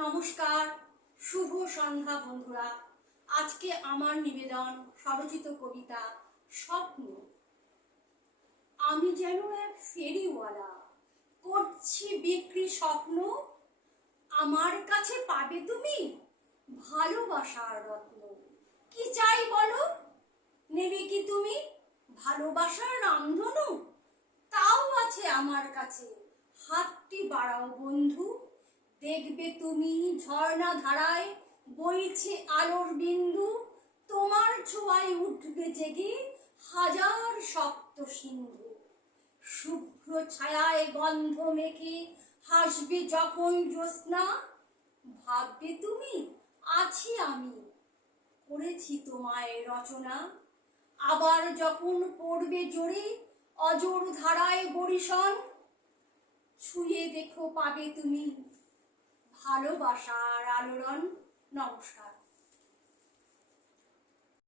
নমস্কার, শুভ সন্ধ্যা বন্ধুরা। আজকে আমার নিবেদন স্বরচিত কবিতা স্বপ্ন। আমি যেন এক ফেরিওয়ালা, করছি বিক্রি স্বপ্ন। আমার কাছে পাবে তুমি ভালোবাসার রত্ন। কি চাই বলো, নেবে কি তুমি ভালোবাসার রামধনু? তাও আছে আমার কাছে, হাতটি বাড়াও বন্ধু। দেখবে তুমি ঝর্ণা ধারায় বইছে আলোর বিন্দু। তোমার ছোঁয়ায় উঠবে জেগে হাজার সপ্ত সিন্ধু। শুভ্র ছায়ায় গন্ধ মেখে হাসবে যখন জ্যোৎস্না। ভাববে তুমি আছি আমি, করেছি তোমায় রচনা। আবার যখন পড়বে জোরে অজর ধারায় বরিশন, ছুঁয়ে দেখো পাবে তুমি ভালোবাসার আলোড়ন। নমস্কার।